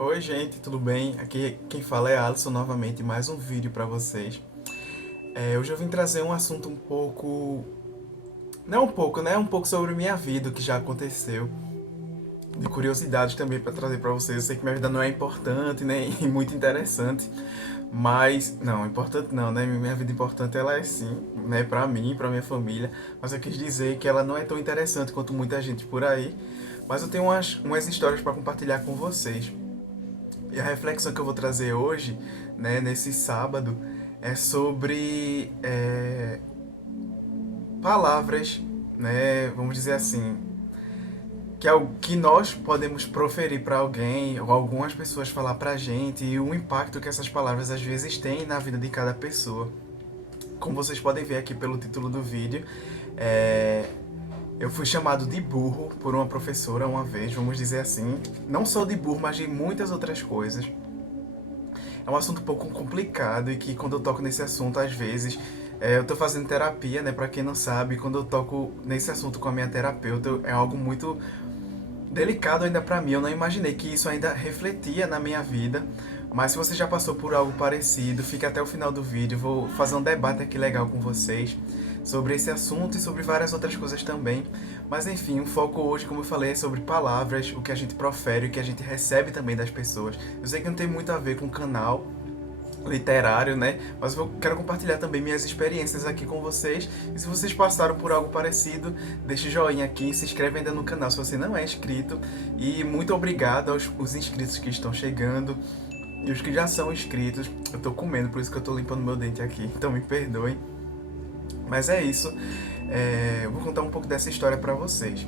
Oi, gente, tudo bem? Aqui quem fala é Alisson novamente, mais um vídeo para vocês. Hoje eu vim trazer um assunto um pouco. Não um pouco, né? Um pouco sobre minha vida, o que já aconteceu. De curiosidades também para trazer para vocês. Eu sei que minha vida não é importante, né? E muito interessante. Mas, não, importante não, né? Minha vida importante ela é sim, né? Para mim, para minha família. Mas eu quis dizer que ela não é tão interessante quanto muita gente por aí. Mas eu tenho umas histórias para compartilhar com vocês. E a reflexão que eu vou trazer hoje, né, nesse sábado, é sobre palavras, né, vamos dizer assim, que é o que nós podemos proferir para alguém ou algumas pessoas falar para a gente e o impacto que essas palavras às vezes têm na vida de cada pessoa. Como vocês podem ver aqui pelo título do vídeo, é, eu fui chamado de burro por uma professora uma vez, vamos dizer assim, não só de burro, mas de muitas outras coisas. É um assunto um pouco complicado e que quando eu toco nesse assunto, às vezes, eu tô fazendo terapia, né? Pra quem não sabe, quando eu toco nesse assunto com a minha terapeuta, é algo muito delicado ainda pra mim. Eu não imaginei que isso ainda refletia na minha vida. Mas se você já passou por algo parecido, fique até o final do vídeo. Vou fazer um debate aqui legal com vocês sobre esse assunto e sobre várias outras coisas também. Mas enfim, o foco hoje, como eu falei, é sobre palavras, o que a gente profere, o que a gente recebe também das pessoas. Eu sei que não tem muito a ver com o canal literário, né? Mas eu quero compartilhar também minhas experiências aqui com vocês. E se vocês passaram por algo parecido, deixe joinha aqui, se inscreve ainda no canal se você não é inscrito. E muito obrigado aos os inscritos que estão chegando. E os que já são inscritos, eu tô comendo, por isso que eu tô limpando meu dente aqui, então me perdoem. Mas é isso, eu vou contar um pouco dessa história pra vocês.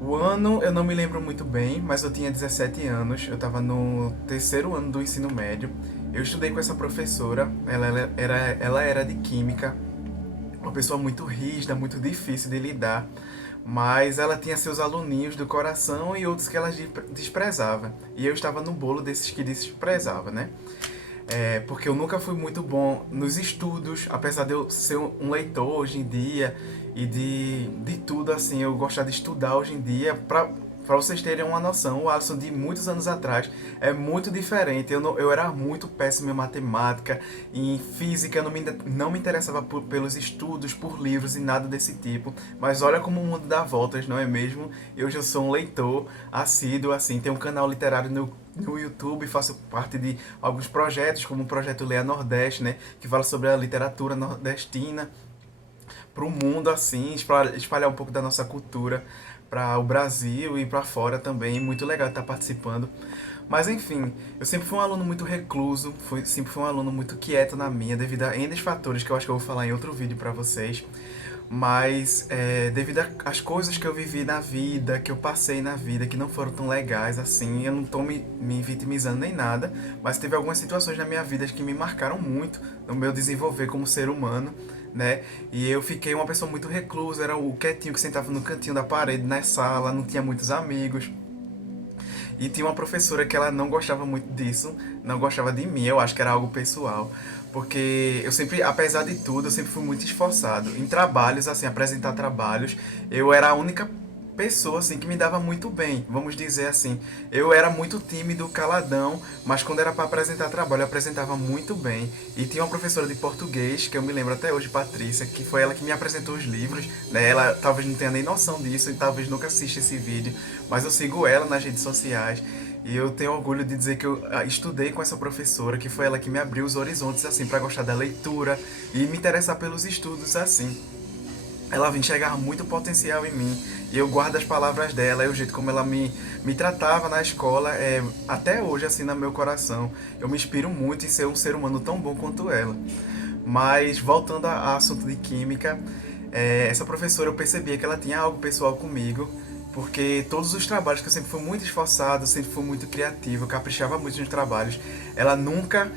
O ano eu não me lembro muito bem, mas eu tinha 17 anos, eu estava no terceiro ano do ensino médio. Eu estudei com essa professora, ela era de química, uma pessoa muito rígida, muito difícil de lidar, mas ela tinha seus aluninhos do coração e outros que ela desprezava. E eu estava no bolo desses que desprezava, né? Porque eu nunca fui muito bom nos estudos, apesar de eu ser um leitor hoje em dia e de tudo assim, eu gostar de estudar hoje em dia. Pra vocês terem uma noção, o Alisson de muitos anos atrás é muito diferente. Eu era muito péssimo em matemática, em física, eu não me interessava pelos estudos, por livros e nada desse tipo. Mas olha como o mundo dá voltas, não é mesmo? E hoje eu sou um leitor assíduo, assim, tenho um canal literário no YouTube, faço parte de alguns projetos, como o projeto Leia Nordeste, né, que fala sobre a literatura nordestina para o mundo, assim, espalhar um pouco da nossa cultura para o Brasil e para fora também. Muito legal estar participando. Mas enfim, eu sempre fui um aluno muito recluso, sempre fui um aluno muito quieto na minha, devido a N fatores que eu acho que eu vou falar em outro vídeo para vocês. Mas devido às coisas que eu vivi na vida, que eu passei na vida, que não foram tão legais assim, eu não tô me vitimizando nem nada, mas teve algumas situações na minha vida que me marcaram muito no meu desenvolver como ser humano, né? E eu fiquei uma pessoa muito reclusa, era o quietinho que sentava no cantinho da parede, na sala, não tinha muitos amigos. E tinha uma professora que ela não gostava muito disso, não gostava de mim, eu acho que era algo pessoal. Porque eu sempre, apesar de tudo, eu sempre fui muito esforçado. Em trabalhos, assim, apresentar trabalhos, eu era a única pessoa, assim, que me dava muito bem, vamos dizer assim. Eu era muito tímido, caladão, mas quando era para apresentar trabalho, eu apresentava muito bem. E tinha uma professora de português, que eu me lembro até hoje, Patrícia, que foi ela que me apresentou os livros, né? Ela talvez não tenha nem noção disso e talvez nunca assista esse vídeo, mas eu sigo ela nas redes sociais. E eu tenho orgulho de dizer que eu estudei com essa professora, que foi ela que me abriu os horizontes, assim, para gostar da leitura e me interessar pelos estudos, assim. Ela enxergava muito potencial em mim, e eu guardo as palavras dela e o jeito como ela me tratava na escola, até hoje, assim, no meu coração. Eu me inspiro muito em ser um ser humano tão bom quanto ela. Mas, voltando a assunto de química, essa professora eu percebia que ela tinha algo pessoal comigo, porque todos os trabalhos que eu sempre fui muito esforçado, sempre fui muito criativo, eu caprichava muito nos trabalhos, ela nunca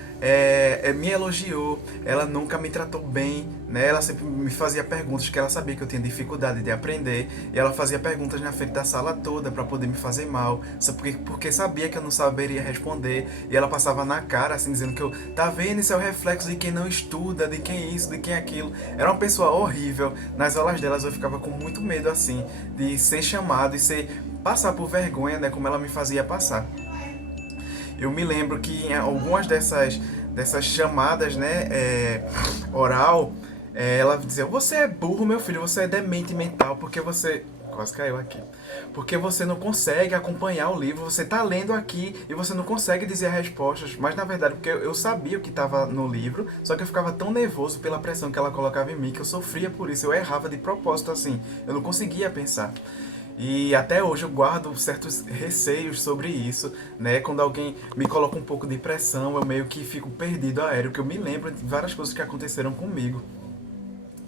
me elogiou, ela nunca me tratou bem, né? Ela sempre me fazia perguntas que ela sabia que eu tinha dificuldade de aprender, e ela fazia perguntas na frente da sala toda para poder me fazer mal, só porque sabia que eu não saberia responder, e ela passava na cara, assim, dizendo que eu, tá vendo, isso é o reflexo de quem não estuda, de quem isso, de quem aquilo. Era uma pessoa horrível. Nas aulas delas eu ficava com muito medo, assim, de ser chamado e passar por vergonha, né, como ela me fazia passar. Eu me lembro que em algumas dessas chamadas, né, oral, ela dizia: você é burro, meu filho, você é demente mental, porque você... Quase caiu aqui. Porque você não consegue acompanhar o livro, você está lendo aqui e você não consegue dizer as respostas. Mas na verdade, porque eu sabia o que estava no livro, só que eu ficava tão nervoso pela pressão que ela colocava em mim, que eu sofria por isso, eu errava de propósito, assim, eu não conseguia pensar. E até hoje eu guardo certos receios sobre isso, né? Quando alguém me coloca um pouco de pressão, eu meio que fico perdido aéreo, que eu me lembro de várias coisas que aconteceram comigo.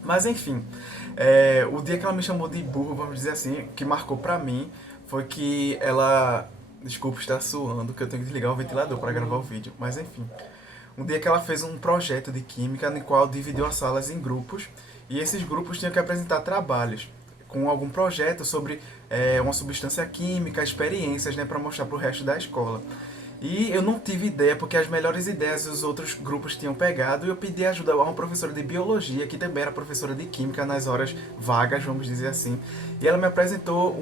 Mas enfim, o dia que ela me chamou de burro, vamos dizer assim, que marcou pra mim, foi que ela... Desculpa estar suando, que eu tenho que desligar o ventilador para gravar o vídeo, mas enfim. Um dia que ela fez um projeto de química no qual dividiu as salas em grupos, e esses grupos tinham que apresentar trabalhos com algum projeto sobre uma substância química, experiências, né, para mostrar para o resto da escola. E eu não tive ideia, porque as melhores ideias os outros grupos tinham pegado, e eu pedi ajuda a uma professora de biologia, que também era professora de química nas horas vagas, vamos dizer assim. E ela me apresentou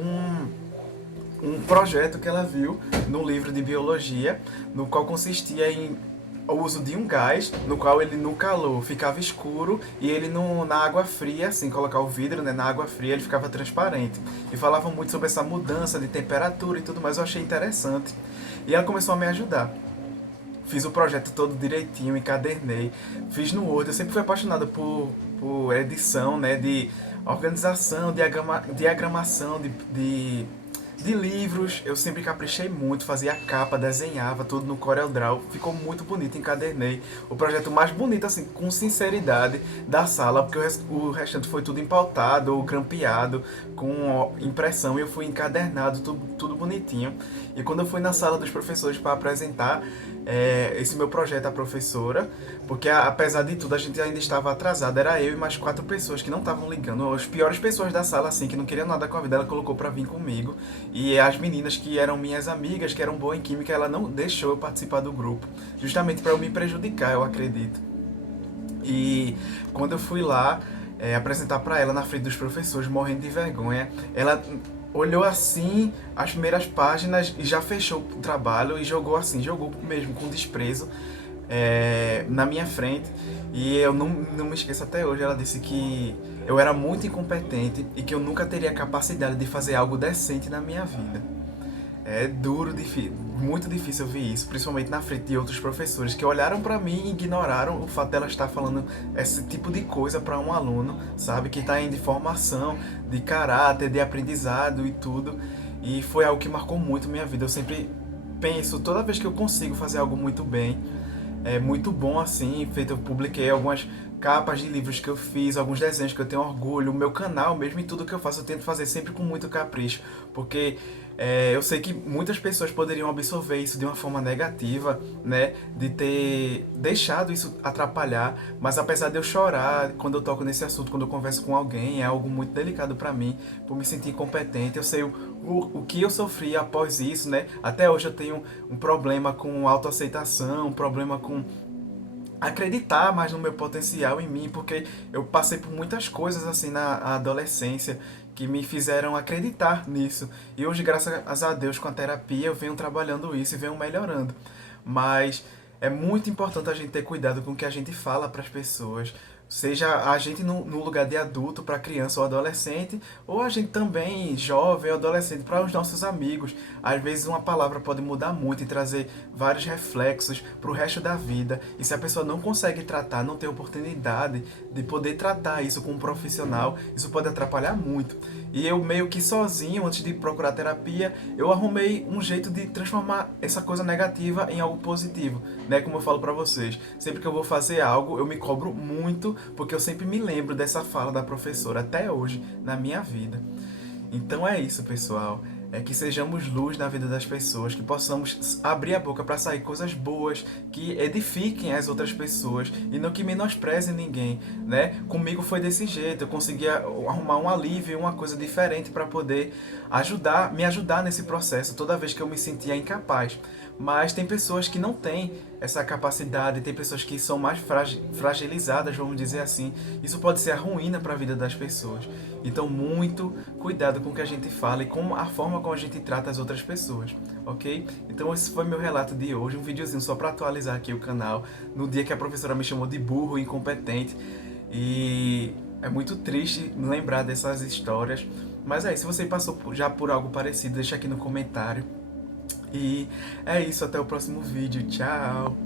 um projeto que ela viu no livro de biologia, no qual consistia em o uso de um gás, no qual ele no calor ficava escuro e ele na água fria, assim, colocar o vidro, né, na água fria, ele ficava transparente. E falavam muito sobre essa mudança de temperatura e tudo mais, eu achei interessante. E ela começou a me ajudar. Fiz o projeto todo direitinho, encadernei, fiz no Word. Eu sempre fui apaixonado por edição, né, de organização, diagramação de livros. Eu sempre caprichei muito, fazia capa, desenhava tudo no CorelDRAW, ficou muito bonito, encadernei. O projeto mais bonito, assim, com sinceridade, da sala, porque o restante foi tudo empautado ou grampeado, com impressão, e eu fui encadernado, tudo bonitinho. E quando eu fui na sala dos professores para apresentar esse meu projeto à professora, porque apesar de tudo a gente ainda estava atrasado, era eu e mais 4 pessoas que não estavam ligando, as piores pessoas da sala, assim, que não queriam nada com a vida, ela colocou para vir comigo. E as meninas que eram minhas amigas, que eram boas em química, ela não deixou eu participar do grupo, justamente para eu me prejudicar, eu acredito. E quando eu fui lá apresentar para ela na frente dos professores, morrendo de vergonha, ela olhou assim as primeiras páginas e já fechou o trabalho e jogou assim, jogou mesmo com desprezo na minha frente. E eu não me esqueço até hoje, ela disse que eu era muito incompetente e que eu nunca teria capacidade de fazer algo decente na minha vida. É duro, muito difícil ouvir isso, principalmente na frente de outros professores que olharam pra mim e ignoraram o fato dela estar falando esse tipo de coisa para um aluno, sabe, que está em formação, de caráter, de aprendizado e tudo. E foi algo que marcou muito minha vida. Eu sempre penso, toda vez que eu consigo fazer algo muito bem, é muito bom assim, feito, eu publiquei algumas capas de livros que eu fiz, alguns desenhos que eu tenho orgulho, o meu canal mesmo e tudo que eu faço eu tento fazer sempre com muito capricho, porque eu sei que muitas pessoas poderiam absorver isso de uma forma negativa, né, de ter deixado isso atrapalhar, mas apesar de eu chorar quando eu toco nesse assunto, quando eu converso com alguém, é algo muito delicado para mim, por me sentir incompetente. Eu sei o que eu sofri após isso, né, até hoje eu tenho um problema com autoaceitação, um problema com acreditar mais no meu potencial em mim, porque eu passei por muitas coisas assim na adolescência que me fizeram acreditar nisso. E hoje, graças a Deus, com a terapia, eu venho trabalhando isso e venho melhorando. Mas é muito importante a gente ter cuidado com o que a gente fala para as pessoas. Seja a gente no lugar de adulto para criança ou adolescente, ou a gente também, jovem ou adolescente, para os nossos amigos. Às vezes uma palavra pode mudar muito e trazer vários reflexos para o resto da vida. E se a pessoa não consegue tratar, não tem oportunidade de poder tratar isso com um profissional, isso pode atrapalhar muito. E eu meio que sozinho, antes de procurar terapia, eu arrumei um jeito de transformar essa coisa negativa em algo positivo, né? Como eu falo para vocês, sempre que eu vou fazer algo, eu me cobro muito, porque eu sempre me lembro dessa fala da professora até hoje na minha vida. Então é isso, pessoal. É que sejamos luz na vida das pessoas, que possamos abrir a boca para sair coisas boas, que edifiquem as outras pessoas e não que menosprezem ninguém, né? Comigo foi desse jeito, eu conseguia arrumar um alívio, uma coisa diferente para poder me ajudar nesse processo toda vez que eu me sentia incapaz. Mas tem pessoas que não têm essa capacidade, tem pessoas que são mais fragilizadas, vamos dizer assim. Isso pode ser a ruína para a vida das pessoas. Então, muito cuidado com o que a gente fala e com a forma como a gente trata as outras pessoas, ok? Então, esse foi meu relato de hoje, um videozinho só para atualizar aqui o canal, no dia que a professora me chamou de burro, incompetente. E é muito triste lembrar dessas histórias. Mas é isso, se você passou já por algo parecido, deixa aqui no comentário. E é isso, até o próximo vídeo. Tchau!